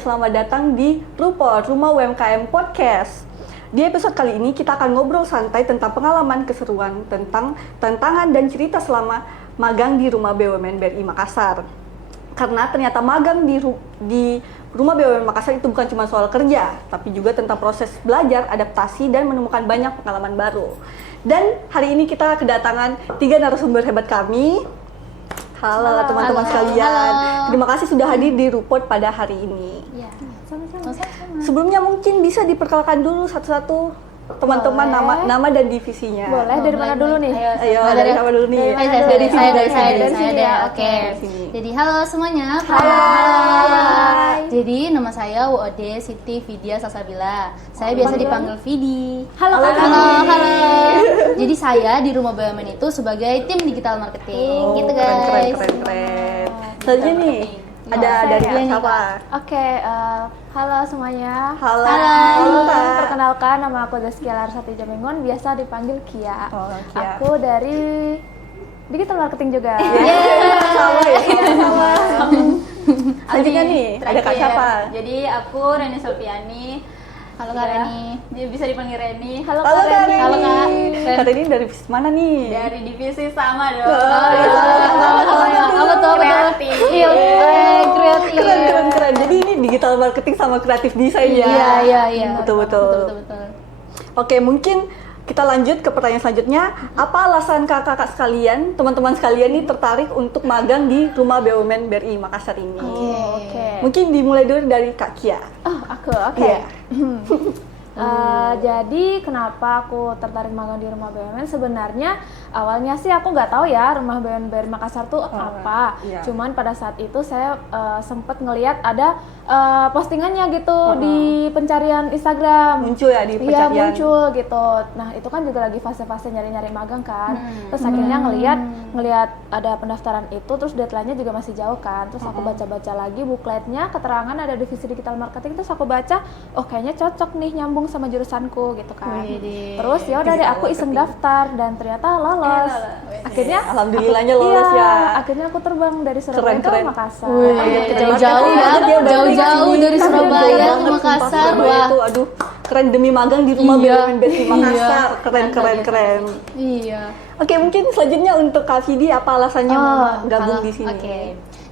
selamat datang di RUPOD, Rumah UMKM Podcast. Di episode kali ini kita akan ngobrol santai tentang pengalaman keseruan, tentang tantangan dan cerita selama magang di Rumah BUMN BRI Makassar. Karena ternyata magang di Rumah BUMN Makassar itu bukan cuma soal kerja, tapi juga tentang proses belajar, adaptasi, dan menemukan banyak pengalaman baru. Dan hari ini kita kedatangan 3 narasumber hebat kami. Halo teman-teman sekalian. Halo. Terima kasih sudah hadir di RUPOD pada hari ini. Iya, sama-sama. Sebelumnya mungkin bisa diperkenalkan dulu satu-satu teman-teman nama dan divisinya. Boleh, dari mana dulu nih? Ayo, dari siapa dulu nih? Dari saya sini deh. ya, Oke. Sini. Jadi halo semuanya. Hai. Jadi nama saya WOD Siti Vidya Salsabila. Saya biasa dipanggil Vidi. Halo, Halo. Jadi saya di Rumah BUMN itu sebagai tim digital marketing, gitu guys. Keren. Selanjutnya nih, ada Saya dari ya. siapa? Oke, halo semuanya. Halo. Kak. Perkenalkan, nama aku Zaskia Larsati Jamengon, biasa dipanggil Kia. Oh, Kia. Aku dari digital marketing juga. Sama ya, sama. Selanjutnya nih, ada Kak siapa? Jadi aku Reni Selviani. Halo Kak Reni. Dia bisa dipanggil Reni. Halo Halo Kak Reni. Halo, Kak. Kak Reni dari mana nih? Dari divisi sama dong. Apa tuh? Kreatif. Kreatif. Keren. Jadi ini digital marketing sama kreatif desain ya? Iya. Betul. Oke, mungkin kita lanjut ke pertanyaan selanjutnya. Apa alasan kakak-kakak sekalian, teman-teman sekalian nih tertarik untuk magang di Rumah BUMN BRI Makassar ini? Oke. Mungkin dimulai dulu dari Kak Kia. Oh, aku. Oke. Iya. Jadi kenapa aku tertarik magang di Rumah BUMN? Sebenarnya awalnya sih aku nggak tahu ya Rumah BUMN BRI Makassar tuh apa. iya. Cuman pada saat itu saya sempat ngelihat ada postingannya gitu di pencarian Instagram. Muncul ya di Iya, pencarian. muncul gitu. Nah, itu kan juga lagi fase-fase nyari-nyari magang kan. Terus akhirnya ngelihat ada pendaftaran itu, terus deadline-nya juga masih jauh kan. Terus aku baca-baca lagi bukletnya, keterangan ada divisi digital marketing, terus aku baca, oh kayaknya cocok nih nyambung sama jurusanku gitu kan. Terus ya udah deh aku iseng daftar dan ternyata lolos. Akhirnya Alhamdulillahnya lolos iya, ya. akhirnya aku terbang dari Surabaya ke Keren. Makassar. Jauh-jauh jauh-jauh dari Surabaya ke Makassar. Wah, itu aduh keren demi magang di Rumah Iya. BUMN BRI Makassar. Keren. Iya. Oke, mungkin selanjutnya untuk Kak Vidi, apa alasannya mau gabung di sini? Oke.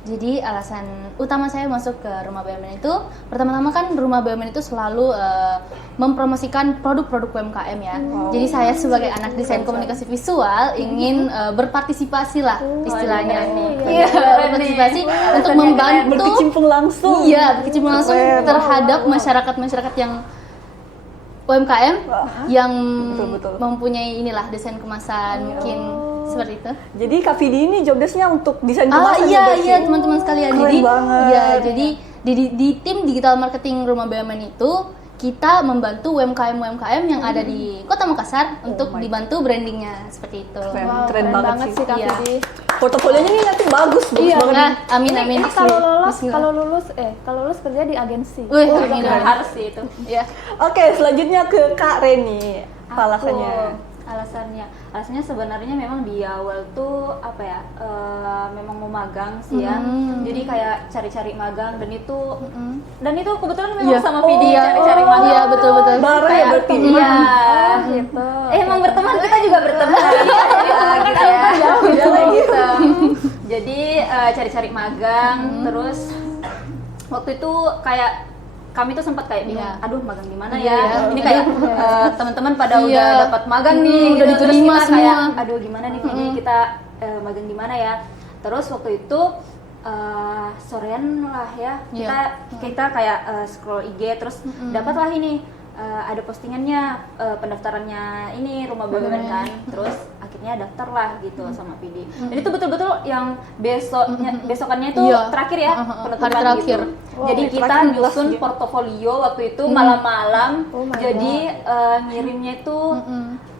Jadi alasan utama saya masuk ke Rumah BUMN itu, pertama-tama kan Rumah BUMN itu selalu mempromosikan produk-produk UMKM ya. Jadi saya sebagai anak desain komunikasi visual ingin berpartisipasi lah istilahnya. Iya, berpartisipasi untuk membantu Berkecimpung langsung. Iya, berkecimpung langsung Keren. terhadap masyarakat yang UMKM yang Betul. mempunyai inilah desain kemasan mungkin seperti itu. Jadi Kak Vidi ini job desk-nya untuk desain kemasan ya, berarti? Iya teman-teman sekalian. Keren Jadi banget. ya jadi di tim digital marketing Rumah BUMN itu kita membantu UMKM yang ada di Kota Makassar untuk dibantu brandingnya seperti itu. Keren banget sih. Kak Iya. Vidi. Portofolionya ini nanti bagus Iya, banget. nah, amin. Kalau lulus kerja di agensi. Wih, amin. Harus sih itu. Ya. Oke, selanjutnya ke Kak Reni. Apa alasannya? Alasannya sebenarnya memang di awal tuh apa ya, memang mau magang sih ya. Jadi kayak cari-cari magang dan itu kebetulan memang Iya. sama Vidi cari-cari magang. Iya, betul. Bareng ya berarti. Iya. Gitu. Emang berteman, kita juga berteman. Gitu ya. Gitu. Jadi cari-cari magang, terus waktu itu kayak kami tuh sempat kayak bingung, aduh magang di mana ya? Iya, Ini kayak teman-teman pada Iya. udah dapat magang nih, Udah gitu. Terus diterima kita kayak, semua. aduh gimana nih Vidi, kita magang di mana ya? Terus waktu itu sorean lah ya, kita kayak scroll IG, terus dapatlah ini ada postingannya pendaftarannya ini Rumah BUMN kan, terus akhirnya daftar lah gitu sama Vidi. Dan itu betul-betul yang besokannya itu Iya. terakhir ya penutupan Hari terakhir. gitu. Jadi kita terakhir nyusun gitu. portofolio waktu itu malam-malam. Oh my Jadi ngirimnya itu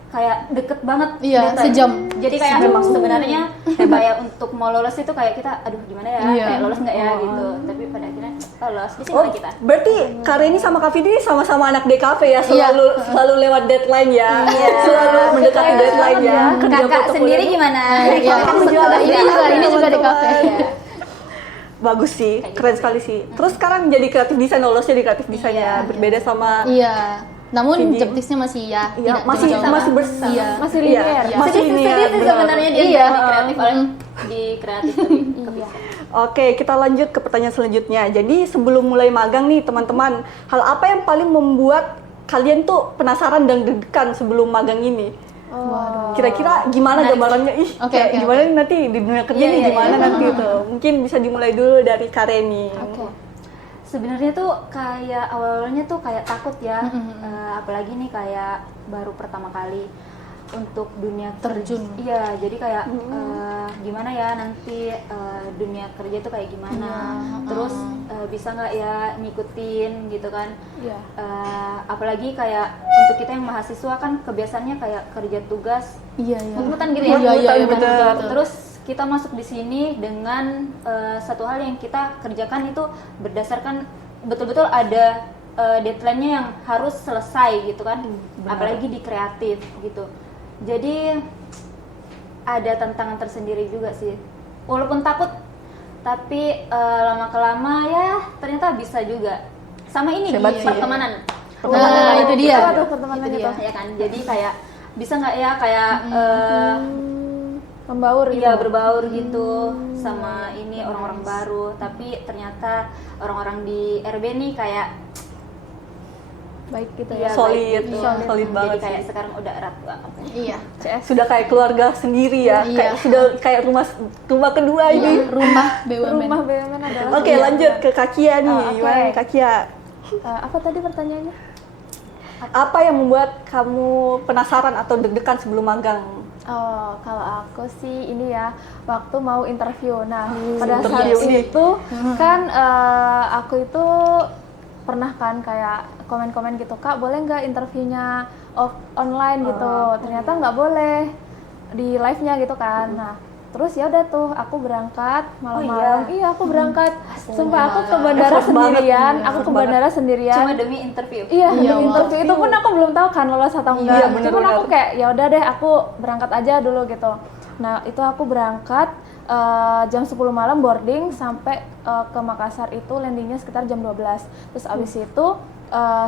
kayak deket banget. Iya, deadline. sejam. Jadi kayak sebenarnya kayak untuk mau lolos itu kayak kita aduh gimana ya, Iya. kayak lolos nggak ya gitu. Tapi pada akhirnya lolos di sini Oh, lah kita. berarti Kak Reni sama Kak Vidi sama-sama anak DKV ya, selalu lewat deadline ya, selalu mendekati deadline ya. Kerja Kakak portofolio sendiri itu. gimana? Iya. Kakak juga Ini juga di kafe. Bagus sih, Kayak keren gitu sekali sih. Terus sekarang jadi kreatif desain, lolosnya di kreatif desain ya, berbeda sama Iya. Namun Jadi- job desk-nya masih ya Iya, tidak masih jauh. masih bersama. Iya. Masih Iya, linear. masih sedih linear. sih benar. sebenarnya dia Iya. di kreatif di kreatif tapi kepisah. Oke, kita lanjut ke pertanyaan selanjutnya. Jadi sebelum mulai magang nih teman-teman, hal apa yang paling membuat kalian tuh penasaran dan deg-degan sebelum magang ini? Waduh. Kira-kira gimana Menarik gambarannya? Ih, Oke, kayak oke, gimana nih nanti di dunia kerja Iya, nih iya, gimana iya. nanti gitu. Mungkin bisa dimulai dulu dari Kareni. Oke. Sebenarnya tuh kayak awalnya tuh kayak takut ya, apalagi nih kayak baru pertama kali untuk dunia Terjun. Iya, jadi kayak gimana ya nanti dunia kerja tuh kayak gimana, terus bisa nggak ya ngikutin gitu kan? Iya. Apalagi kayak untuk kita yang mahasiswa kan kebiasaannya kayak kerja tugas Iya, iya. mut-mutan gitu ya. Iya, iya, iya, Betul, betul, betul. Terus kita masuk di sini dengan satu hal yang kita kerjakan itu berdasarkan betul-betul ada deadline-nya yang harus selesai gitu kan, apalagi di kreatif gitu. Jadi ada tantangan tersendiri juga sih, walaupun takut tapi lama kelama ya ternyata bisa juga. Sama ini Hebat di sih. pertemanan. Nah, itu dia. Apa tuh pertemanannya Itu dia. tuh? Ya kan, jadi kayak bisa nggak ya kayak Membaur gitu. iya berbaur gitu sama ini orang-orang baru, tapi ternyata orang-orang di RB nih kayak Baik gitu iya, ya. Solid, baik gitu. solid banget Jadi kayak sih. sekarang udah erat banget. Iya. CS. Sudah kayak keluarga sendiri ya, Iya. kayak sudah kayak rumah kedua ini. Rumah BUMN. Rumah BUMN adalah. Oke, lanjut ke Kakia nih. Oh, oke. Gimana nih Kakia? Apa tadi pertanyaannya? Apa yang membuat kamu penasaran atau deg-degan sebelum magang? Oh, kalau aku sih ini ya waktu mau interview. Nah, pada saat interview nih. itu kan aku itu pernah kan kayak komen-komen gitu, Kak, boleh nggak interviewnya online gitu? Ternyata nggak boleh di live-nya gitu kan. Nah, terus ya udah tuh aku berangkat malam-malam. Iya, aku berangkat. Sumpah aku ke bandara Effort banget. sendirian. Aku Effort ke bandara sendirian. Cuma demi interview. Iya, Iya, di interview itu pun aku belum tahu kan lolos atau enggak. Iya, bener, Cuman aku bener. kayak ya udah deh, aku berangkat aja dulu gitu. Nah, itu aku berangkat jam 10 malam boarding sampai ke Makassar itu landingnya sekitar jam 12. Terus abis itu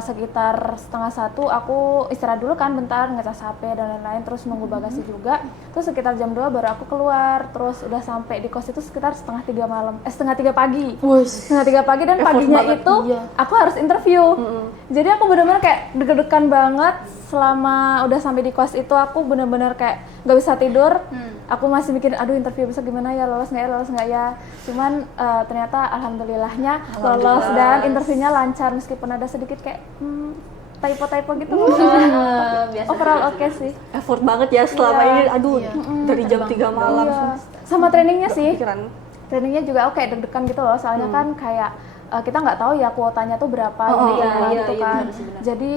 sekitar setengah 1 aku istirahat dulu kan bentar, ngecas HP dan lain-lain, terus nunggu bagasi juga. Terus sekitar jam 2 baru aku keluar, terus udah sampai di kos itu sekitar setengah 3 malam, setengah 3 pagi. Setengah 3 pagi dan Effort paginya banget. itu Iya. aku harus interview. Jadi aku bener-bener kayak deg-degan banget selama udah sampai di kos itu. Aku bener-bener kayak nggak bisa tidur. Aku masih mikir, aduh interview besok gimana ya, lolos nggak ya. Cuman ternyata alhamdulillahnya lolos dan interviewnya lancar meskipun ada sedikit kayak typo-typo gitu. Biasa. Overall oke sih. Effort banget ya selama Iya. ini. Aduh, Iya. dari jam 3 malam. Iya. Sama trainingnya sih. Pikiran. Trainingnya juga oke deg-degan gitu loh, soalnya kan kayak kita nggak tahu ya kuotanya tuh berapa yang iya, diterima iya, gitu iya, kan. benar sih, benar. Jadi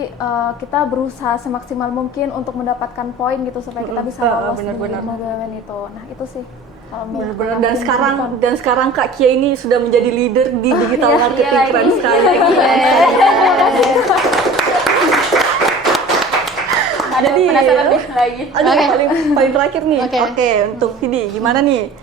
kita berusaha semaksimal mungkin untuk mendapatkan poin gitu supaya kita bisa lolos di benar-benar. BUMN itu. Nah itu sih kalau menurut Bener-bener. aku Dan yang sekarang deg-degan. Kak Kia ini sudah menjadi leader di digital iya, marketing, iya keren lagi, sekali. Ada Jadi- penasaran deh lagi. Aduh, Oke. paling terakhir nih. Oke. Oke, untuk Vidi, gimana nih?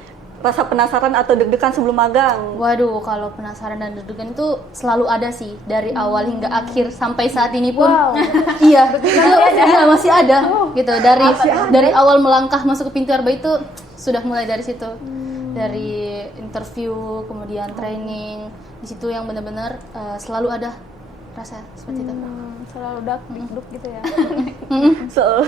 Rasa penasaran atau deg-degan sebelum magang? Waduh, kalau penasaran dan deg-degan itu selalu ada sih dari awal hingga akhir sampai saat ini pun. Wow. Iya, iya masih ada gitu. Dari awal melangkah masuk ke pintu RB itu sudah mulai dari situ. Dari interview, kemudian training, di situ yang benar-benar selalu ada rasa seperti itu. Selalu dak-duk gitu ya. So,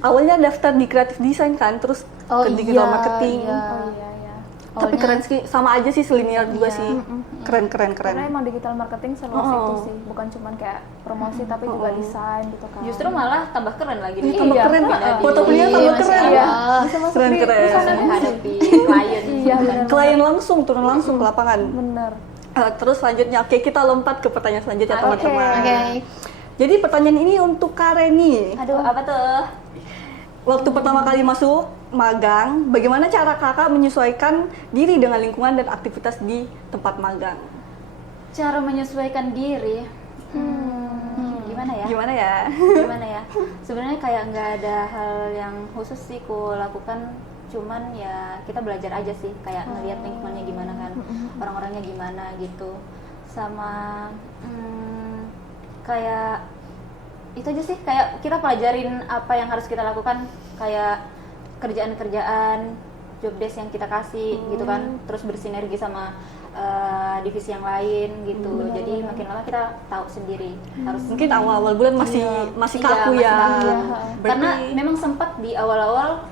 awalnya daftar di kreatif desain kan, terus Oh, ke digital iya, marketing. iya. Oh iya ya. Tapi Awalnya- keren sih, sama aja sih selinier juga Iya. sih. Keren. Karena emang digital marketing seluas Oh. itu sih, bukan cuman kayak promosi tapi juga desain gitu kan. Justru malah tambah keren lagi Ini nih. tambah Iya. keren, Iya. portofolio tambah Iya, keren. Masya Iya, Allah. bisa masuk Keren, di keren. perusahaan MNC. Menghadapi klien. Iya benar. Klien langsung, turun langsung ke lapangan. Bener. Terus selanjutnya, oke kita lompat ke pertanyaan selanjutnya Oke. teman-teman. Oke. Jadi pertanyaan ini untuk Kak Reni. Aduh, apa tuh? Waktu pertama kali masuk magang, bagaimana cara kakak menyesuaikan diri dengan lingkungan dan aktivitas di tempat magang? Cara menyesuaikan diri. Gimana ya? Gimana ya? Gimana ya? Sebenarnya kayak nggak ada hal yang khusus sih ku lakukan cuman ya kita belajar aja sih, kayak ngelihat lingkungannya gimana kan, orang-orangnya gimana gitu, sama kayak itu aja sih, kayak kita pelajarin apa yang harus kita lakukan, kayak kerjaan-kerjaan job desk yang kita kasih gitu kan, terus bersinergi sama divisi yang lain gitu. Jadi makin lama kita tahu sendiri harus Mungkin awal-awal bulan masih kaku masih ya. kaku. Berarti- Karena memang sempat di awal-awal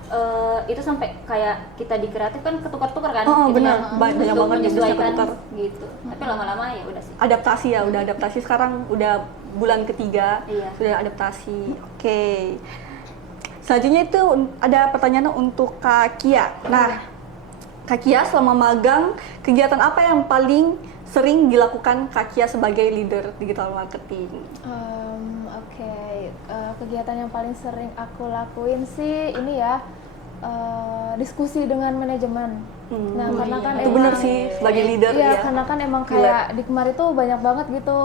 itu sampai kayak kita di kreatif kan ketukar-tukar kan, Oh, gitu benar. kan, Banyak untuk banget yang bisa menyesuaikan ketukar. gitu. Tapi lama-lama ya udah sih. adaptasi ya, udah adaptasi sekarang, udah bulan ketiga Iya. sudah adaptasi. Oke. Selanjutnya itu ada pertanyaan untuk Kak Kia. Nah, Kak Kia selama magang, kegiatan apa yang paling sering dilakukan Kak Kia sebagai leader digital marketing? Oke, kegiatan yang paling sering aku lakuin sih ini ya, diskusi dengan manajemen. Nah, karena kan Itu bener sih sebagai leader iya, ya. karena kan emang Gila. kayak di kemarin tuh banyak banget gitu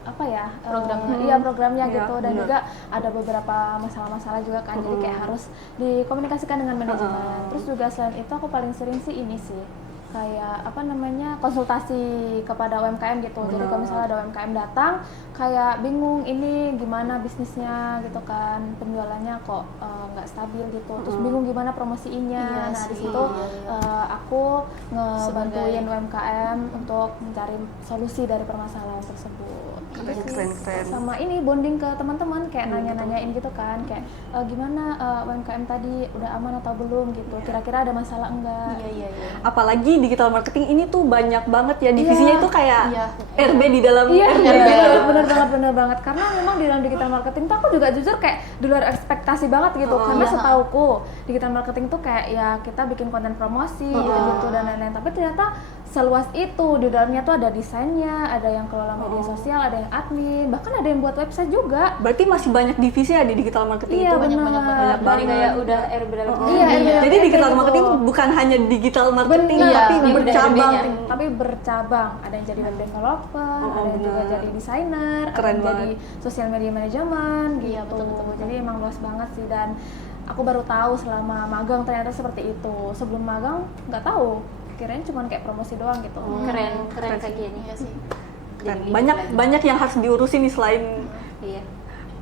apa ya, Programnya. iya programnya Iya, gitu, dan bener. juga ada beberapa masalah-masalah juga kan, jadi kayak harus dikomunikasikan dengan manajemen. Terus juga selain itu aku paling sering sih ini sih, kayak apa namanya, konsultasi kepada UMKM gitu. Jadi kalau misalnya ada UMKM datang kayak bingung ini gimana bisnisnya gitu kan, penjualannya kok nggak stabil gitu, terus bingung gimana promosiinnya. Iya Nah di sih. situ aku ngebantuin Sebagai- UMKM untuk mencari solusi dari permasalahan tersebut. Keren. Sama ini bonding ke teman-teman, kayak nanya-nanyain gitu kan, kayak gimana UMKM tadi udah aman atau belum gitu, kira-kira ada masalah enggak. Iya. Apalagi digital marketing ini tuh banyak banget ya divisinya, itu kayak Iya. RB di dalam Iya, RB. bener banget. Karena memang di dalam digital marketing tuh aku juga jujur kayak di luar ekspektasi banget gitu. Karena Iya. setauku digital marketing tuh kayak ya kita bikin konten promosi gitu dan lain-lain. Tapi ternyata seluas itu, di dalamnya tuh ada desainnya, ada yang kelola media sosial, ada yang admin, bahkan ada yang buat website juga. Berarti masih banyak divisi ya di digital marketing Iya, itu. banyak benar. banget. Dari kayak udah RB dalam Iya, RB dalam Jadi digital kayak marketing gitu. bukan hanya digital marketing, Bener, tapi iya, bercabang. tapi bercabang. Ada yang jadi web developer, ada yang juga bener. jadi desainer, ada Keren yang jadi banget. sosial media manajemen gitu. Iya, betul. Jadi emang luas banget sih, dan aku baru tahu selama magang ternyata seperti itu. Sebelum magang nggak tahu, kirain cuma kayak promosi doang gitu. keren kayak gini. Iya sih. Dan banyak yang harus diurusin nih selain Iya.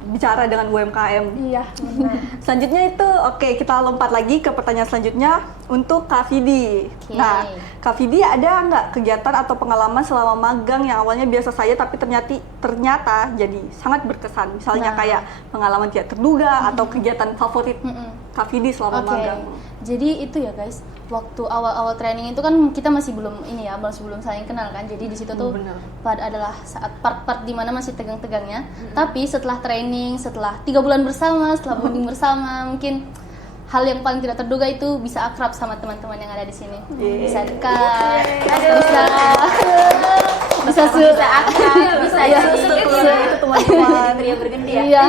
bicara dengan UMKM. Iya, benar. Selanjutnya itu, oke, kita lompat lagi ke pertanyaan selanjutnya untuk Kak Vidi. Oke. Nah, Kak Vidi ada nggak kegiatan atau pengalaman selama magang yang awalnya biasa saja tapi ternyata jadi sangat berkesan? Misalnya kayak pengalaman tidak terduga atau kegiatan favorit Kak Vidi selama Oke. magang. Jadi itu ya guys, waktu awal-awal training itu kan kita masih belum masih belum saling kenal kan. Jadi di situ tuh bener. adalah saat part-part di mana masih tegang-tegangnya. Tapi setelah training, setelah 3 bulan bersama, setelah bonding bersama, mungkin hal yang paling tidak terduga itu bisa akrab sama teman-teman yang ada di sini. Bisa dekat, bisa akrab, bisa Iya, Itu teman-teman. Pria berganti ya. Iya.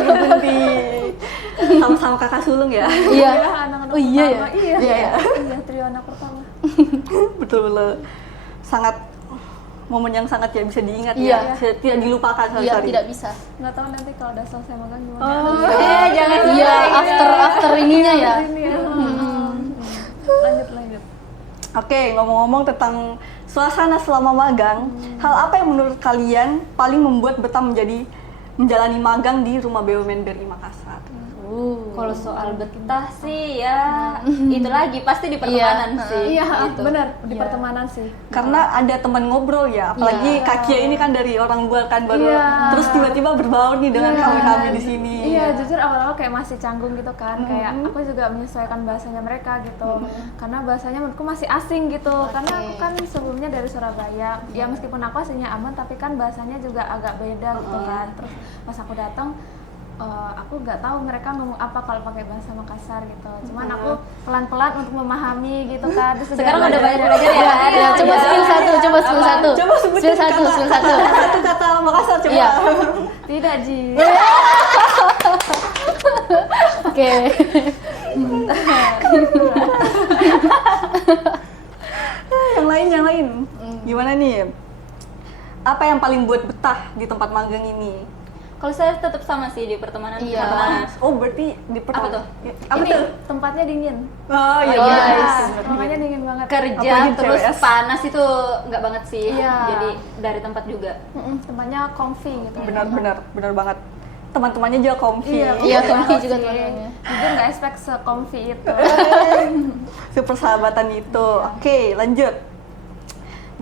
Berhenti. Sama-sama kakak sulung ya. Iya. Anak-anak Oh iya ya. pertama, iya. Iya. Iya, trio anak pertama. Betul. Sangat momen yang sangat ya bisa diingat Iya. ya. Tidak dilupakan sama Iya, sekali. tidak bisa. Nggak tahu nanti kalau udah selesai magang gimana. Jangan Iya, after ininya ya. Ini ya. Lanjut. Oke, ngomong-ngomong tentang suasana selama magang, hal apa yang menurut kalian paling membuat betah menjalani magang di Rumah BUMN BRI Makassar? Kalau soal betah sih ya itu lagi pasti di pertemanan Iya. sih. Iya, gitu. benar, di Iya. pertemanan sih. Karena ada teman ngobrol ya, apalagi Iya. Kak Kia ini kan dari orang luar kan baru, Iya. terus tiba-tiba berbaur nih dengan kami di sini. Iya, jujur awal-awal kayak masih canggung gitu kan, kayak aku juga menyesuaikan bahasanya mereka gitu, karena bahasanya menurutku masih asing gitu, karena aku kan sebelumnya dari Surabaya, ya meskipun aku aslinya aman, tapi kan bahasanya juga agak beda gitu kan. Terus pas aku datang, aku nggak tahu mereka ngomong apa kalau pakai bahasa Makassar gitu, cuman aku pelan-pelan untuk memahami gitu kan. Terus juga Sekarang udah belajar- banyak belajar ya. Ya, coba spill satu. Coba sebutin Spill satu. kata Makassar coba. Iya. Tidak, Ji. Oke. yang lain. Gimana nih? Apa yang paling buat betah di tempat magang ini? Kalau saya tetap sama sih di pertemanan. Iya. Karena Oh, berarti di pertama. tuh? Apa Ini tuh? tempatnya dingin. Oh, iya. Oh, benar. iya. Rumahnya dingin banget. kerja Apalagi terus CWS. panas itu nggak banget sih. Iya. Jadi dari tempat juga. Tempatnya comfy gitu. Benar banget. Teman-temannya juga comfy. Iya, comfy juga sih. teman-temannya. Jujur nggak expect se-comfy itu. Sepersahabatan itu. Oke, lanjut.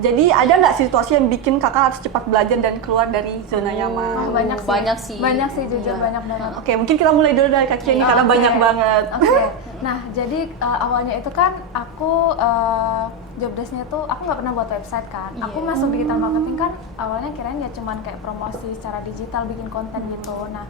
Jadi ada nggak situasi yang bikin kakak harus cepat belajar dan keluar dari zona nyaman? Banyak sih. Banyak sih. Banyak sih, jujur Iya. banyak banget. Oke, mungkin kita mulai dulu dari Kak Cia ini karena Oke. banyak banget. Oke. Nah, jadi awalnya itu kan aku job desk-nya tuh aku nggak pernah buat website kan. Aku masuk digital marketing kan awalnya kirain ya cuman kayak promosi secara digital, bikin konten gitu. Nah,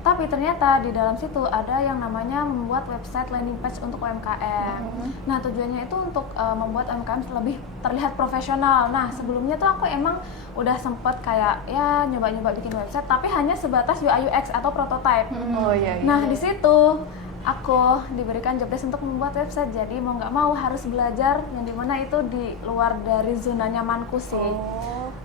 tapi ternyata di dalam situ ada yang namanya membuat website landing page untuk UMKM. Nah, tujuannya itu untuk membuat UMKM lebih terlihat profesional. Nah, sebelumnya tuh aku emang udah sempet kayak ya nyoba-nyoba bikin website tapi hanya sebatas UI UX atau prototype. Oh iya. Nah, di situ aku diberikan job desk untuk membuat website. Jadi mau nggak mau harus belajar yang dimana itu di luar dari zona nyamanku sih.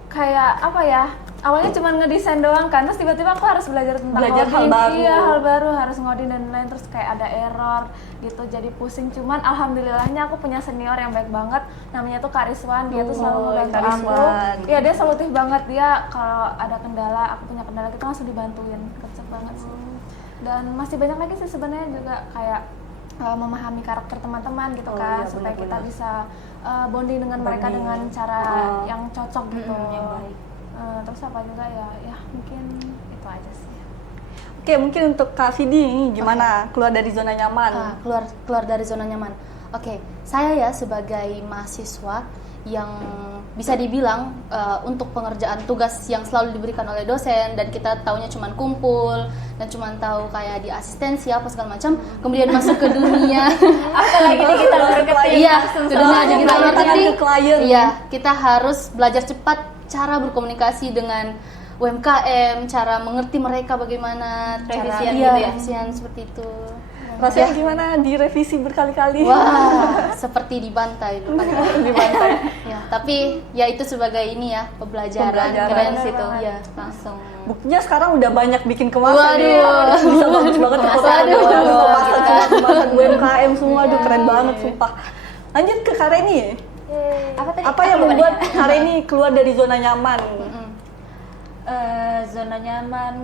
Kayak apa ya? Awalnya cuma ngedesain doang kan, terus tiba-tiba aku harus belajar tentang Belajar hal ngoding. baru. Iya, hal baru, harus ngoding dan lain-lain, terus kayak ada error gitu. Jadi pusing, cuman alhamdulillahnya aku punya senior yang baik banget. Namanya tuh Kak Rizwan, dia tuh selalu membantu Kak aku. Rizwan. Iya, dia solutif banget. Dia kalau ada kendala, aku punya kendala kita langsung dibantuin. Kecek banget sih. Dan masih banyak lagi sih sebenarnya juga kayak memahami karakter teman-teman gitu Oh, kan, iya, supaya kita benar-benar. bisa bonding dengan mereka Bonding. dengan cara yang cocok gitu. yang baik. Terus apa juga ya mungkin itu aja sih. Oke, mungkin untuk Kak Vidi ini gimana keluar dari zona nyaman? Keluar dari zona nyaman. Oke, saya ya sebagai mahasiswa yang bisa dibilang untuk pengerjaan tugas yang selalu diberikan oleh dosen dan kita taunya cuman kumpul dan cuman tahu kayak di asistensi apa segala macam, kemudian masuk ke dunia Apalagi digital marketing. iya, langsung ke dunia sama digital klien, marketing. ke klien. Iya, kita harus belajar cepat cara berkomunikasi dengan UMKM, cara mengerti mereka bagaimana, Revisian cara gitu ya? revisian seperti itu. Rasanya gimana direvisi berkali-kali? Wah, seperti dibantai dibantai. Ya, tapi ya itu sebagai ini ya, pembelajaran. Pembelajaran. Keren situ. Iya, Iya. langsung. Buktinya sekarang udah banyak bikin kemasan Waduh. ya. Bisa bagus banget Waduh. kemasan UMKM semua, aduh keren banget sumpah. Lanjut ke Kak Reni. Apa tadi? Apa yang Aku lupa membuat nih. Kak Reni keluar dari zona nyaman? Zona nyaman,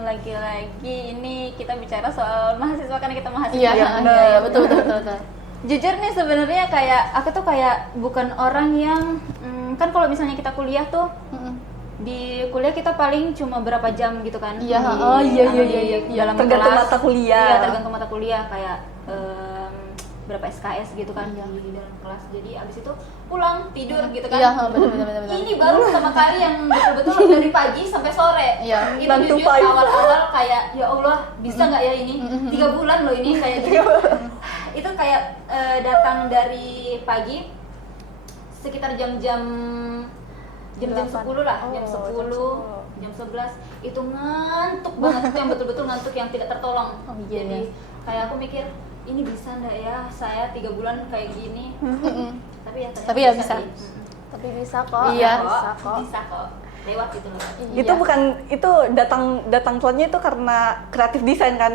lagi-lagi ini kita bicara soal mahasiswa karena kita mahasiswa. Iya, benar. iya, betul. Jujur nih sebenarnya kayak aku tuh kayak bukan orang yang kan kalau misalnya kita kuliah tuh di kuliah kita paling cuma berapa jam gitu kan. Iya, di- oh, iya. dalam Tergantung kelas. mata kuliah. Iya, tergantung mata kuliah kayak berapa SKS gitu kan Iya. di dalam kelas. Jadi abis itu pulang tidur gitu kan. Iya, benar. Ini baru pertama kali yang betul-betul dari pagi sampai sore. Iya. Itu 9 to jujur 5. awal-awal kayak ya Allah bisa nggak ya ini 3 bulan loh ini kayak gitu. Itu kayak datang dari pagi sekitar jam-jam 10 lah, jam 10, jam 11 itu ngantuk banget, itu yang betul-betul ngantuk yang tidak tertolong. Oh, iya, Jadi kayak aku mikir ini bisa nggak ya saya 3 bulan kayak gini. Tapi ya ternyata Tapi ya bisa. sih. Tapi bisa kok. Iya. Bisa kok lewat gitu loh. Itu bukan itu datang telatnya itu karena kreatif desain kan?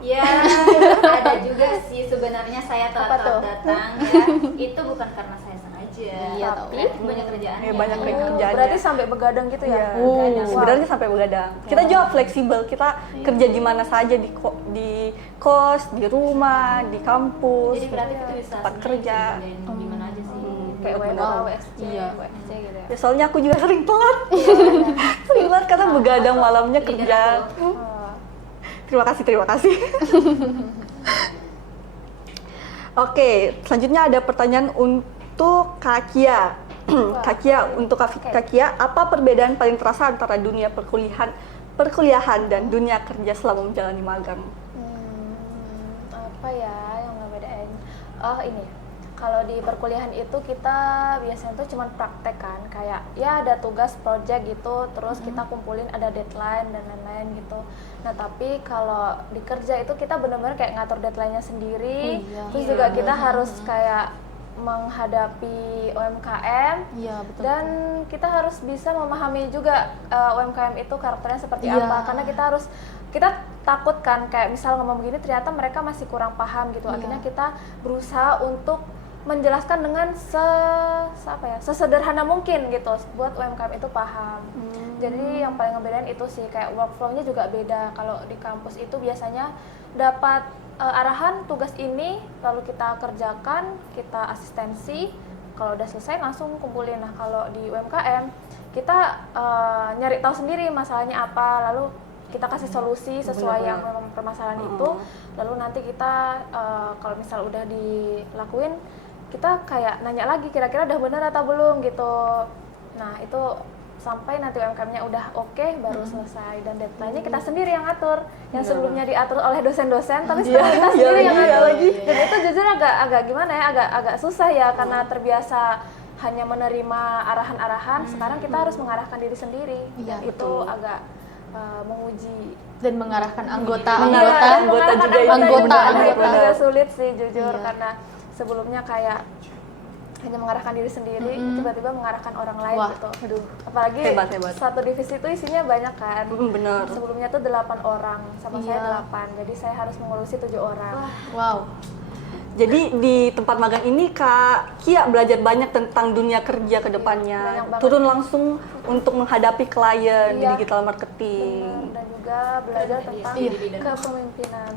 Ya, ada juga sih sebenarnya saya Apa tuh? telat datang ya. Itu bukan karena saya sengaja. Iya, tapi tahu. banyak kerjaannya. Iya, banyak kerjaannya. Berarti sampai begadang gitu Iya, ya? sebenarnya sampai begadang. Kita juga fleksibel, kita kerja di mana saja di kos, di rumah, di kampus. Jadi kreatif itu bisa tempat kerja. di mana aja sih. Kayak Benar. WFA, WFC, Iya. WFC gitu ya. Ya, soalnya aku juga sering telat. Sering banget karena begadang malamnya Leader kerja. aku. Terima kasih. Oke, selanjutnya ada pertanyaan untuk Kak Kia. Kak Kia, untuk Kak Kia, apa perbedaan paling terasa antara dunia perkuliahan dan dunia kerja selama menjalani magang? Apa ya yang ngebedain? Oh ini, kalau di perkuliahan itu kita biasanya tuh cuma praktek kan, kayak ya ada tugas project gitu, terus kita kumpulin ada deadline dan lain-lain gitu. Nah tapi kalau di kerja itu kita benar-benar kayak ngatur deadline-nya sendiri, terus juga kita harus kayak menghadapi UMKM. Iya, betul. Dan kita harus bisa memahami juga UMKM itu karakternya seperti Iya. apa, karena kita takut kan kayak misal ngomong begini ternyata mereka masih kurang paham gitu. Iya. Akhirnya kita berusaha untuk menjelaskan dengan sesederhana mungkin gitu buat UMKM itu paham. Jadi yang paling ngebedain itu sih, kayak workflow-nya juga beda. Kalau di kampus itu biasanya dapat arahan tugas ini lalu kita kerjakan, kita asistensi, kalau udah selesai langsung kumpulin. Nah kalau di UMKM kita nyari tahu sendiri masalahnya apa, lalu kita kasih solusi sesuai yang memang permasalahan itu. Lalu nanti kita kalau misal udah dilakuin, kita kayak nanya lagi kira-kira udah benar atau belum gitu. Nah itu sampai nanti UMKM-nya udah oke baru selesai, dan deadline-nya kita sendiri yang atur. Yang sebelumnya diatur oleh dosen-dosen, tapi sekarang kita sendiri yang ngatur. Dan itu jujur agak gimana ya, agak susah ya, karena terbiasa hanya menerima arahan-arahan. Sekarang kita harus mengarahkan diri sendiri. Iya, Dan itu agak menguji Dan mengarahkan anggota itu anggota. agak sulit sih jujur, Iya. karena sebelumnya kayak hanya mengarahkan diri sendiri, tiba-tiba mengarahkan orang lain. Wah, gitu. aduh. Apalagi Hebat. satu divisi itu isinya banyak kan. Bener. Sebelumnya tuh 8 orang, sama saya Iya. 8. Jadi saya harus mengurusi 7 orang. Wow. Jadi di tempat magang ini Kak Kia belajar banyak tentang dunia kerja ke depannya. banyak banget. Turun langsung untuk menghadapi klien di Iya. digital marketing. Dan juga belajar tentang Iya. kepemimpinan.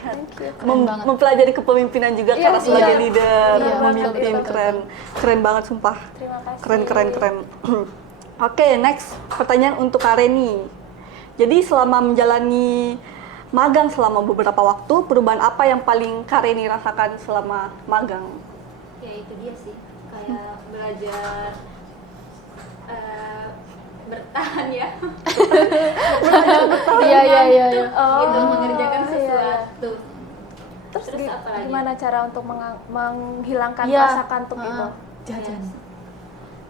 Thank you. Keren banget. Mempelajari kepemimpinan juga Iya, karena sebagai iya. leader, Iya, memimpin, betul. keren banget sumpah. Terima kasih. Keren. Oke, next pertanyaan untuk Kak Reni. Jadi selama menjalani magang selama beberapa waktu, perubahan apa yang paling Kak Reni rasakan selama magang? Ya itu dia sih, kayak belajar bertahan ya. Iya. Gitu, mengerjakan iya. sesuatu. Terus apa lagi? gimana cara untuk menghilangkan Iya. rasa kantuk itu? Jajan.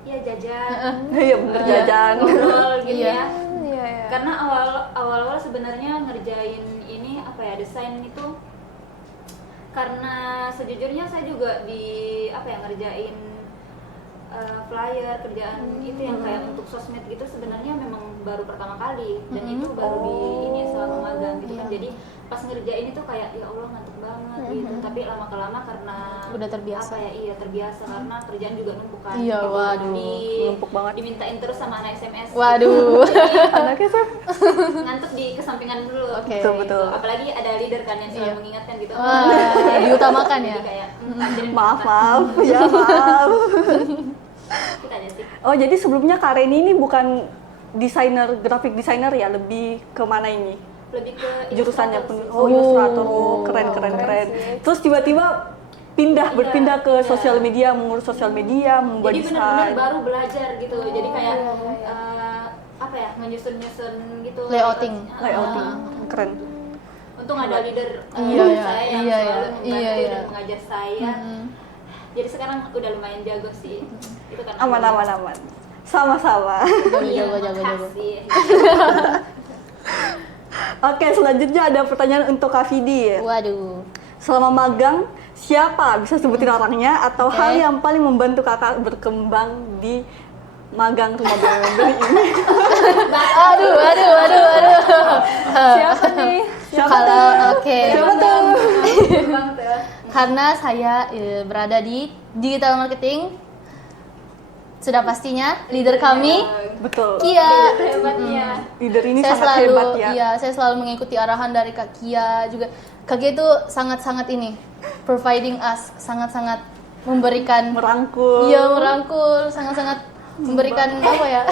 Ya jajan, Iya bener jajan. ngobrol gitu Iya. ya. Iya. Karena awal sebenarnya ngerjain ini apa ya, desain itu, karena sejujurnya saya juga ngerjain flyer, kerjaan itu yang kayak untuk sosmed gitu sebenarnya memang baru pertama kali, dan itu baru di ini selama magang gitu kan. Jadi pas ngerjain itu kayak ya Allah ngantuk banget gitu, tapi lama-kelama karena Udah terbiasa. terbiasa karena kerjaan juga numpuk kan. Iya, Gitu. waduh, numpuk banget. Dimintain terus sama anak SMS. Waduh. Anaknya Sam. Ngantuk di kesampingan dulu. Oke. Betul. Apalagi ada leader kan yang selalu Iya. mengingatkan gitu. Wah, diutamakan ya. Jadi kayak anjir, Maaf. Ya maaf. Kita aja sih. Oh jadi sebelumnya Kak Reni ini bukan graphic designer ya, lebih ke mana ini? Lebih ke Jurusannya ilustrator sih. Oh ilustrator, keren. keren sih. Terus tiba-tiba berpindah ke sosial media, mengurus sosial media, membuat Jadi benar-benar desain. baru belajar gitu. Jadi kayak iya. nyusun gitu. Layouting. Layouting, keren. Untung ada leader Iya, saya yang iya, selalu iya. membantu Iya, iya. dan mengajar saya. Jadi sekarang udah lumayan jago sih. Itu kan Aman. Sama-sama. Jago. Makasih. Oke, selanjutnya ada pertanyaan untuk Kak Vidi. Waduh. Selama magang, siapa bisa sebutin orangnya atau Oke. hal yang paling membantu kakak berkembang di magang rumah BUMN ini? Aduh. Siapa nih? Kalau oke. Siapa tuh? Bang tuh. Karena saya berada di digital marketing, sudah pastinya leader kami Betul. Kia. Hebatnya. Leader ini Saya sangat selalu hebat ya. iya, saya selalu mengikuti arahan dari Kak Kia juga. Kak Kia itu sangat-sangat ini providing us, sangat-sangat memberikan Merangkul. iya, merangkul, sangat-sangat memberikan apa ya?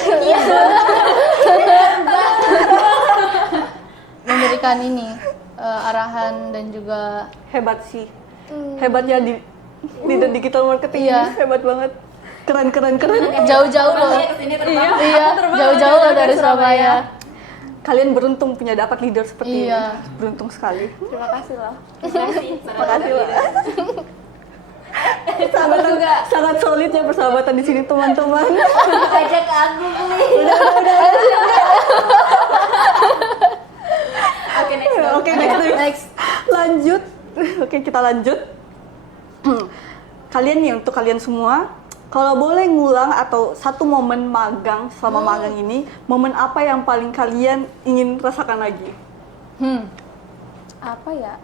memberikan ini arahan dan juga Hebat sih. Hebatnya di leader digital marketing Iya. ini hebat banget. Keren. jauh-jauh loh. Saya kesini terbang. Iya, jauh-jauh loh dari Surabaya. Kalian beruntung punya dapat leader seperti Iya. ini. Beruntung sekali. Terima kasih loh. Makasih lah. sangat solid ya persahabatan di sini teman-teman. Ajak aku nih. Oke, next. Oke, next. Lanjut. Oke, kita lanjut. kalian nih, untuk kalian semua, kalau boleh ngulang atau satu momen magang selama magang ini, momen apa yang paling kalian ingin rasakan lagi? Apa ya?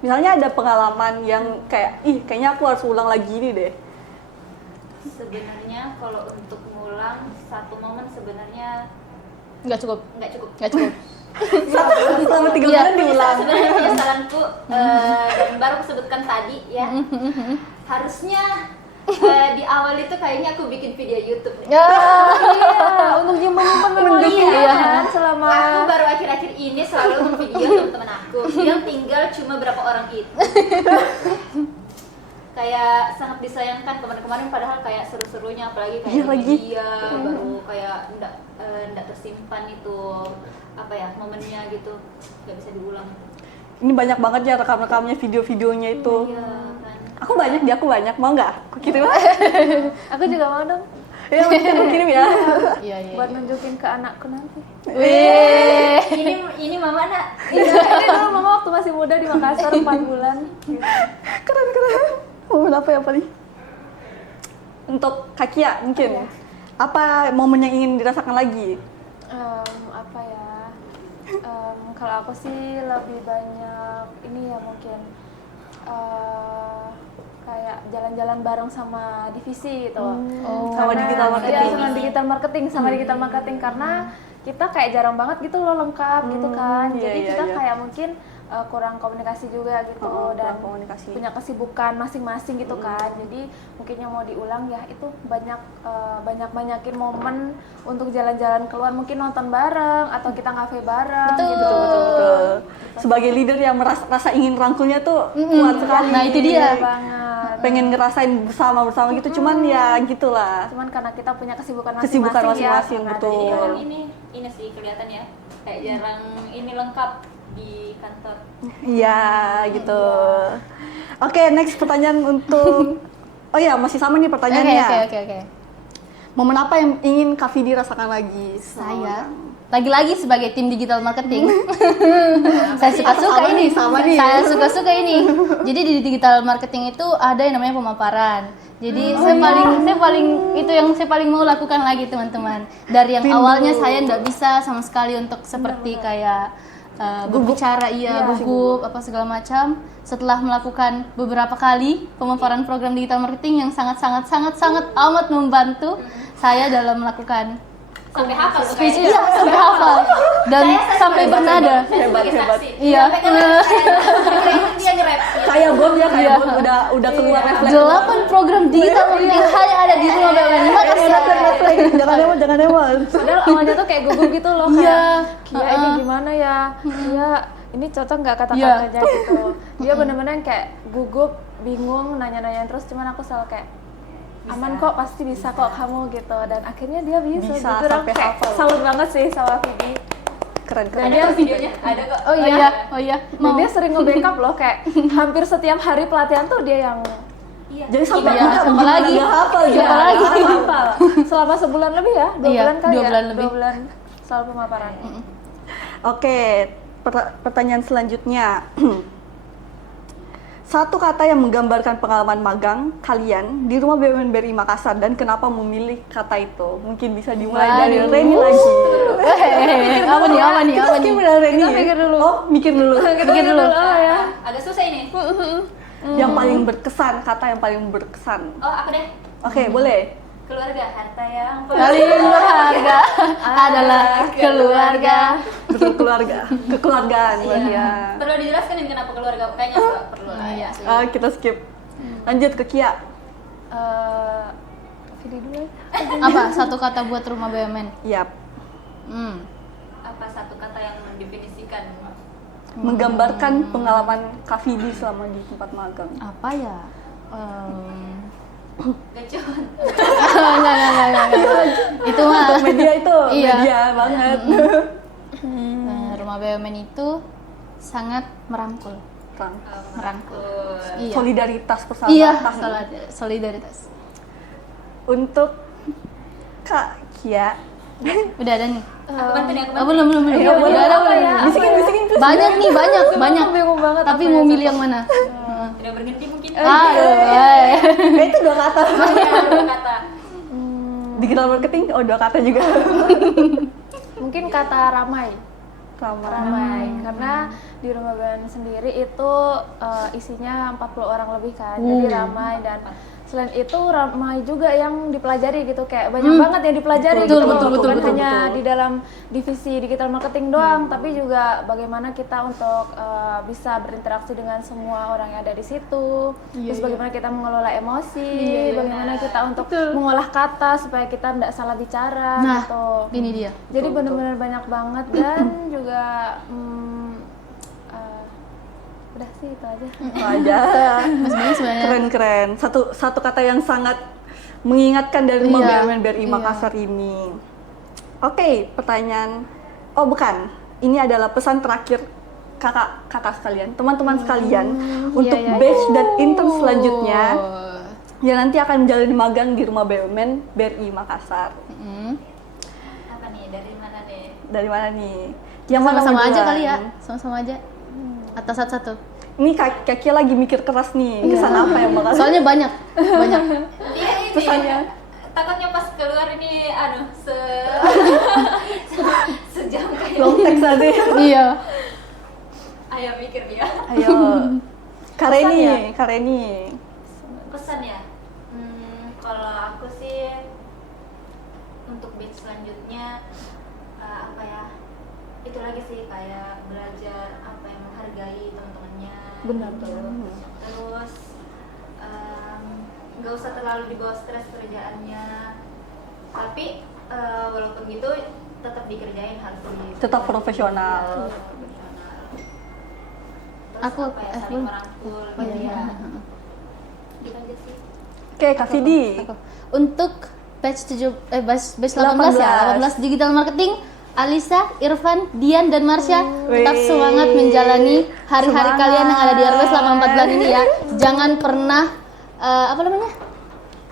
Misalnya ada pengalaman yang kayak, kayaknya aku harus ulang lagi ini deh. Sebenarnya kalau untuk ngulang satu momen sebenarnya Nggak cukup. nggak cukup. Nggak cukup. Selama 3 Iya. bulan diulang. Sebenarnya penyesalanku dan baru aku sebutkan tadi ya. Harusnya di awal itu kayaknya aku bikin video YouTube nih. Ya. Iya, untuk nyimpen memori Iya. kan selama Aku baru akhir-akhir ini selalu memvideo teman-teman aku yang tinggal cuma berapa orang itu. Kayak sangat disayangkan kemarin-kemarin, padahal kayak seru-serunya, apalagi kayak Iya lagi. dia baru kayak ndak tersimpan itu apa ya momennya gitu, nggak bisa diulang. Ini banyak banget ya rekam-rekamnya, video-videonya itu. Iya kan. Aku banyak, mau nggak? Aku kirim. aku juga mau dong Ya, aku kirim ya. Iya. buat nunjukin ke anakku nanti. Wih. Ini mama nak. Iya, ini dulu mama waktu masih muda di Makassar 4 bulan. Gitu. Keren. Momen apa yang paling? Untuk Kak Kia mungkin. Apa momen yang ingin dirasakan lagi? Apa ya? Kalau aku sih lebih banyak ini ya mungkin kayak jalan-jalan bareng sama divisi gitu. Oh. Sama digital marketing. Iya, sama digital marketing karena kita kayak jarang banget gitu loh lengkap gitu kan. Iya, Jadi iya, kita iya. kayak mungkin kurang komunikasi juga gitu dan kurang komunikasi. punya kesibukan masing-masing gitu kan. Jadi mungkin yang mau diulang ya itu banyakin momen untuk jalan-jalan keluar, mungkin nonton bareng atau kita ngafe bareng Betul. gitu. Betul. Sebagai leader yang rasa ingin rangkulnya tuh kuat sekali. Nah, itu dia. Iya banget. Pengen ngerasain bersama gitu, cuman ya gitulah. Cuman karena kita punya kesibukan Kesibukan masing-masing masing-masing, ya. betul. Jadi orang ini sih kelihatan ya, kayak jarang ini lengkap di kantor. Iya, gitu. Oke, next pertanyaan untuk oh ya, masih sama nih pertanyaannya. Oke. Momen apa yang ingin Kak Vidi rasakan lagi? Saya lagi-lagi sebagai tim digital marketing saya suka-suka Sama ini nih, sama nih. saya suka-suka ini. Jadi di digital marketing itu ada yang namanya pemaparan. Jadi saya paling itu yang saya paling mau lakukan lagi teman-teman. Dari yang awalnya saya nggak bisa sama sekali untuk seperti kayak berbicara gugup apa segala macam. Setelah melakukan beberapa kali pemaparan program digital marketing yang sangat amat membantu saya dalam melakukan Sampai hafal tuh speech. kayaknya. Iya, sampai hafal dan sampai bernada. Saya sebagai saksi. Iya. Dia nge-rap. Kayak bom ya, udah keluar refleks. 8 program digital marketing hanya ada di rumah BUMN Makassar. Jangan emosi. Padahal awalnya tuh kayak gugup gitu loh Iya. kayak Kia ini gimana ya? Kia ini cocok nggak kata-katanya gitu. Dia bener-bener kayak gugup, bingung, nanya-nanya terus cuman aku selalu kayak aman kok, pasti bisa kok kamu gitu. Dan akhirnya dia bisa Bisa, gitu. sampai Kayak hafal. salut banget sih sama Vidi. Keren. Ada kok videonya, ada kok. Oh iya. Dan dia sering nge-backup loh, kayak hampir setiap hari pelatihan tuh dia yang Iya. Jadi sampai Iya, sampai lagi. nggak hafal Iya, juga. lagi. hafal. Selama sebulan lebih ya, 2 Iya, bulan kali 2 ya. bulan lebih. 2 bulan soal pemaparan. Oke, pertanyaan selanjutnya. Satu kata yang menggambarkan pengalaman magang kalian di rumah BUMN BRI Makassar dan kenapa memilih kata itu? Mungkin bisa dimulai dari Waduh. Reni lagi. Apa nih? Kita skip dari Reni. Kita pikir dulu. Oh, mikir dulu. Pikir dulu. Oh ya. Agak susah ini. Yang paling berkesan, kata yang paling berkesan. Oh, aku deh. Oke, boleh. Keluarga, harta yang Paling berharga adalah keluarga. Betul, kekeluargaan berarti ya. Perlu dijelaskan ini kenapa keluarga? Kayaknya nggak perlu lah ya. Kita skip. Lanjut ke Kia. Vidi dulu. Apa satu kata buat rumah BUMN? Yap. Apa satu kata yang mendefinisikan? Menggambarkan pengalaman Kak Vidi selama di tempat magang. Apa ya? Gacor. Enggak. Itu mah Media itu, Iya. media banget. rumah BUMN itu sangat merangkul. Iya. Solidaritas Iya, persahabatan. solidaritas. Untuk Kak Kia. Udah ada nih. Aku bantu nih, aku Oh, bantu. belum. Iya, Udah ada belum? Bisikin please. Banyak nih, banyak. Bingung banget Tapi apa mau yang milih yang mana? Tidak berhenti mungkin. Aduh, Itu 2 kata. Iya, dua kata. Digital marketing, 2 kata juga. Mungkin kata ramai. Ramai. Karena di rumah BUMN sendiri itu isinya 40 orang lebih kan. Jadi ramai, dan selain itu ramai juga yang dipelajari gitu, kayak banyak banget yang dipelajari Betul, gitu loh. betul, Bukan betul, hanya betul. di dalam divisi digital marketing doang, tapi juga bagaimana kita untuk bisa berinteraksi dengan semua orang yang ada di situ. Terus bagaimana kita mengelola emosi, bagaimana kita untuk mengolah kata supaya kita tidak salah bicara Nah, gitu. ini dia. Jadi benar-benar banyak banget, dan juga udah sih itu aja. Wajah. Mas Beni sebenarnya Keren-keren. Satu kata yang sangat mengingatkan dari Rumah Iya, BUMN BRI iya. Makassar ini. Oke, pertanyaan. Oh, bukan. Ini adalah pesan terakhir kakak sekalian, teman-teman sekalian untuk batch dan intern selanjutnya yang nanti akan menjalani magang di Rumah BUMN BRI Makassar. Apa nih? Dari mana nih? Dari mana nih? Yang mana sama-sama mau aja duluan? kali ya, sama-sama aja. Atau satu-satu. Ini kaki lagi mikir keras nih, kesan apa yang bakal Soalnya banyak. Iya ini. pesannya. Takutnya pas keluar ini sejam kayak. Long text tadi. Iya. Ayo mikir dia. Ayo. Kareni. Pesan ya. Kalau aku sih untuk batch selanjutnya apa ya? Itu lagi sih kayak belajar apa yang menghargai teman-temannya. Benar. Gitu. Terus nggak usah terlalu dibawa stres kerjaannya. Tapi walaupun gitu tetap dikerjain, harus Tetap profesional. Profesional. Terus Aku apa ya, saling merangkul gitu ya. Gitu aja sih. Oke, Kak Vidi. Untuk batch 18 ya, 18 digital marketing, Alisa, Irfan, Dian, dan Marsha tetap Wih. semangat menjalani hari-hari Semangat. kalian yang ada di RW selama 4 bulan ini ya. Jangan pernah apa namanya?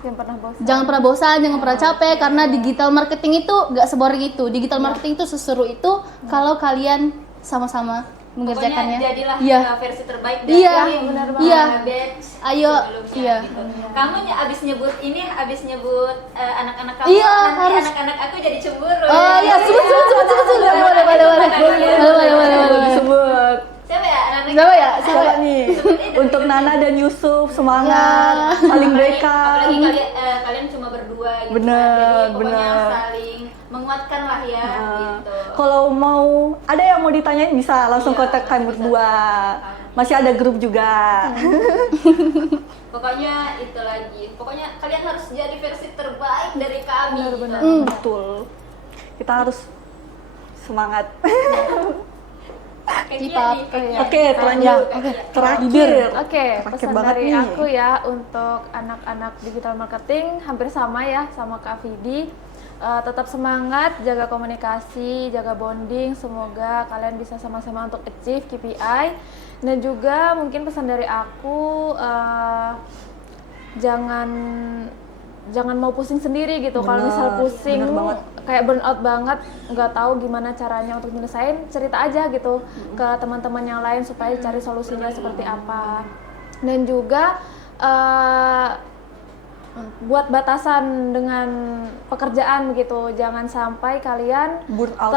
Yang pernah bosan. Jangan pernah bosan, jangan pernah capek, karena digital marketing itu gak seboring itu. Digital marketing itu seseru itu kalau kalian sama-sama mengerjakannya. Pokoknya jadilah Iya. Versi terbaik dari Iya, benar banget. iya. batch Ayo, sebelumnya iya. gitu. Kamu abis nyebut anak-anak kamu, Iya, nanti harus. anak-anak aku jadi cemburu. Oh iya, sebut. Boleh. Disebut. Siapa ya anak-anak? Siapa ya? Siapa nih? Untuk Nana dan Yusuf, semangat, saling backup. Apalagi kalian cuma berdua gitu. Bener, Jadi pokoknya bener. saling menguatkan lah ya gitu. Kalau mau ada yang mau ditanyain bisa langsung Iya, kontak kami bisa. berdua. Masih ada grup juga. Pokoknya itu lagi. Pokoknya kalian harus jadi versi terbaik dari kami. Benar-benar. Betul. Kita harus semangat. Kayak Keep dia up. nih, kayak dia. Oke, lanjut. Terakhir. Oke, Terakhir pesan banget dari nih. aku ya untuk anak-anak digital marketing hampir sama ya sama Kak Vidi. Tetap semangat, jaga komunikasi, jaga bonding. Semoga kalian bisa sama-sama untuk achieve KPI. Dan juga mungkin pesan dari aku jangan mau pusing sendiri gitu. Kalau Bener, misal pusing bener banget. kayak burnout banget, nggak tahu gimana caranya untuk nyelesain, cerita aja gitu ke teman-teman yang lain supaya cari solusinya seperti apa. Dan juga buat batasan dengan pekerjaan begitu, jangan sampai kalian Burnout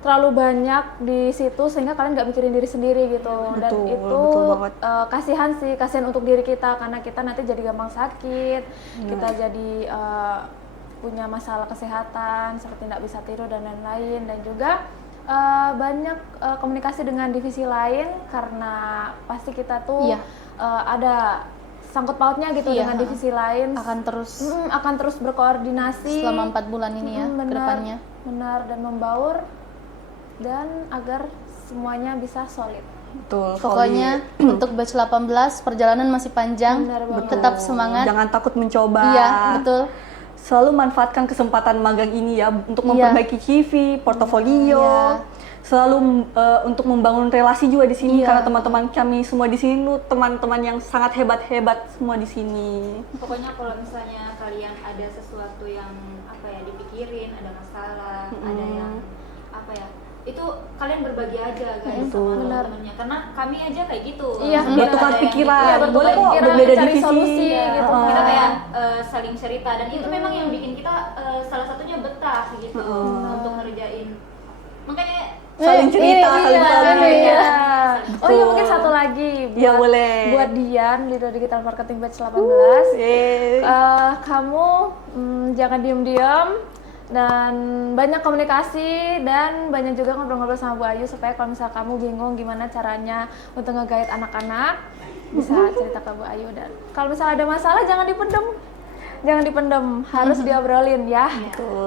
terlalu banyak di situ sehingga kalian nggak mikirin diri sendiri gitu. Dan Betul, itu betul banget. kasihan untuk diri kita karena kita nanti jadi gampang sakit, kita jadi punya masalah kesehatan seperti tidak bisa tidur dan lain-lain. Dan juga banyak komunikasi dengan divisi lain karena pasti kita tuh Iya. ada sangkut pautnya gitu Iya, dengan divisi lain, akan terus berkoordinasi selama 4 bulan ini ya ke depannya. benar, dan membaur dan agar semuanya bisa solid. Betul. Pokoknya untuk batch 18 perjalanan masih panjang, Benar banget. tetap semangat. Jangan takut mencoba. Iya, betul. Selalu manfaatkan kesempatan magang ini ya untuk Iya. memperbaiki CV, portofolio. Iya. Selalu untuk membangun relasi juga di sini Iya. karena teman-teman kami semua di sini tuh teman-teman yang sangat hebat-hebat semua di sini. Pokoknya kalau misalnya kalian ada sesuatu yang apa ya dipikirin, ada masalah, ada yang apa ya itu kalian berbagi aja guys Betul. sama teman-temannya, karena kami aja kayak gitu. Iya, Biar bertukar ada yang pikiran. iya, bertukar Boleh kok pikiran, berbeda cari divisi. solusi Iya. gitu. kita kayak saling cerita, dan itu memang yang bikin kita salah satunya betah gitu untuk ngerjain. Makanya Saling cerita, saling Iya, berbagi. iya. Oh iya, Betul. mungkin satu lagi Iya, boleh. buat Dian, leader digital marketing batch 18. Yeay. Kamu jangan diem-diem dan banyak komunikasi, dan banyak juga ngobrol-ngobrol sama Bu Ayu, supaya kalau misal kamu bingung gimana caranya untuk nge-guide anak-anak, bisa cerita ke Bu Ayu. Dan kalau misal ada masalah jangan dipendem, harus diobrolin ya,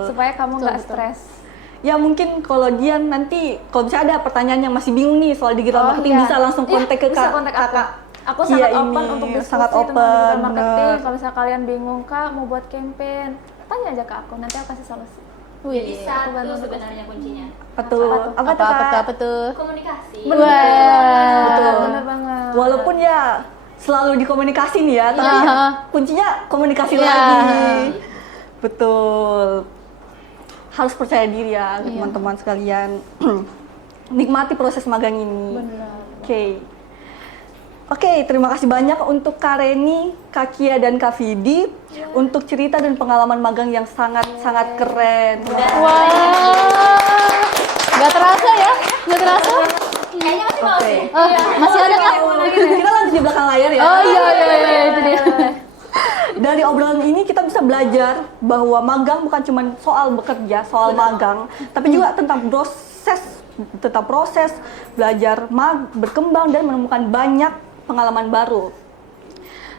supaya kamu nggak stres. Ya mungkin kalau Dian nanti kalau misalnya ada pertanyaan yang masih bingung nih soal digital marketing, bisa langsung kontak ke bisa kontak aku. kakak. Aku Kia sangat open ini, untuk diskusi sangat tentang digital open, marketing. bener. Kalau misal kalian bingung, Kak mau buat campaign, tanya aja ke aku, nanti aku kasih solusi. jadi Wih. satu sebenarnya kuncinya Betul. Apa tuh, Apa Kak? tuh? komunikasi. Betul. Bener banget. Walaupun ya selalu dikomunikasi nih ya, tapi Iya. kuncinya komunikasi Iya. lagi. Betul. Harus percaya diri ya Iya. teman-teman sekalian. Nikmati proses magang ini. Oke, terima kasih banyak untuk Kak Reni, Kak Kia, dan Kak Vidi untuk cerita dan pengalaman magang yang sangat-sangat keren. Wah, nggak terasa ya? Nggak terasa? Kayaknya masih mau Oke. sih. Oh, masih ada kan? Kita lanjut di belakang layar ya. Oh iya, itu dia. Dari obrolan ini kita bisa belajar bahwa magang bukan cuma soal bekerja, soal magang, tapi juga tentang proses belajar, berkembang, dan menemukan banyak pengalaman baru.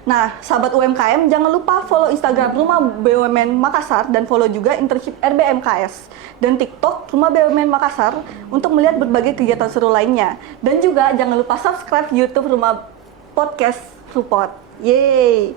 Nah, sahabat UMKM, jangan lupa follow Instagram Rumah BUMN Makassar dan follow juga internship RBMKS dan TikTok Rumah BUMN Makassar untuk melihat berbagai kegiatan seru lainnya. Dan juga jangan lupa subscribe YouTube Rumah Podcast Support. Yeay!